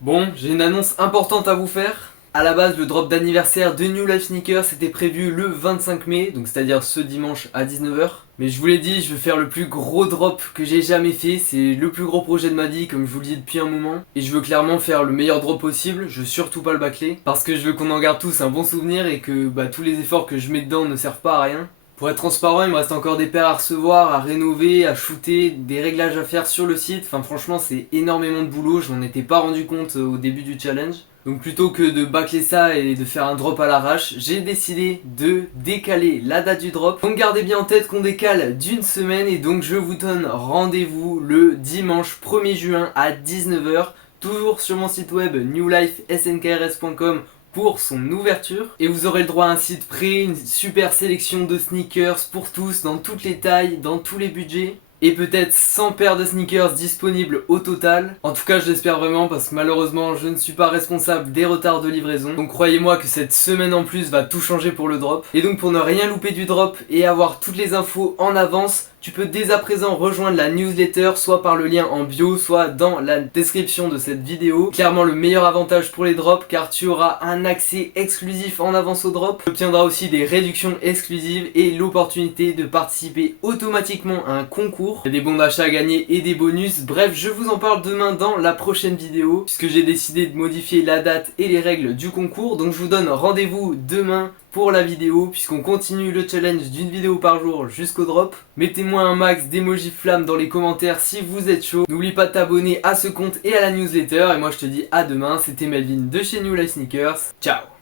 Bon, j'ai une annonce importante à vous faire. À la base, le drop d'anniversaire de New Life Sneakers était prévu le 25 mai, donc c'est-à-dire ce dimanche à 19h. Mais je vous l'ai dit, je veux faire le plus gros drop que j'ai jamais fait. C'est le plus gros projet de ma vie, comme je vous le dis depuis un moment. Et je veux clairement faire le meilleur drop possible. Je veux surtout pas le bâcler. Parce que je veux qu'on en garde tous un bon souvenir et que tous les efforts que je mets dedans ne servent pas à rien. Pour être transparent, il me reste encore des paires à recevoir, à rénover, à shooter, des réglages à faire sur le site. Enfin franchement c'est énormément de boulot, je m'en étais pas rendu compte au début du challenge. Donc plutôt que de bâcler ça et de faire un drop à l'arrache, j'ai décidé de décaler la date du drop. Donc gardez bien en tête qu'on décale d'une semaine et donc je vous donne rendez-vous le dimanche 1er juin à 19h, toujours sur mon site web newlifesnkrs.com pour son ouverture. Et vous aurez le droit à un site prêt, une super sélection de sneakers pour tous, dans toutes les tailles, dans tous les budgets. Et peut-être 100 paires de sneakers disponibles au total. En tout cas je l'espère vraiment parce que malheureusement je ne suis pas responsable des retards de livraison. Donc croyez-moi que cette semaine en plus va tout changer pour le drop. Et donc pour ne rien louper du drop et avoir toutes les infos en avance, tu peux dès à présent rejoindre la newsletter, soit par le lien en bio, soit dans la description de cette vidéo. Clairement le meilleur avantage pour les drops car tu auras un accès exclusif en avance au drop. Tu obtiendras aussi des réductions exclusives et l'opportunité de participer automatiquement à un concours. Il y a des bons d'achat à gagner et des bonus. Bref, je vous en parle demain dans la prochaine vidéo puisque j'ai décidé de modifier la date et les règles du concours. Donc je vous donne rendez-vous demain pour la vidéo puisqu'on continue le challenge d'une vidéo par jour jusqu'au drop. Mettez-moi un max d'emoji flamme dans les commentaires si vous êtes chaud. N'oublie pas de t'abonner à ce compte et à la newsletter et moi je te dis à demain. C'était Melvin de chez New Life Sneakers. Ciao.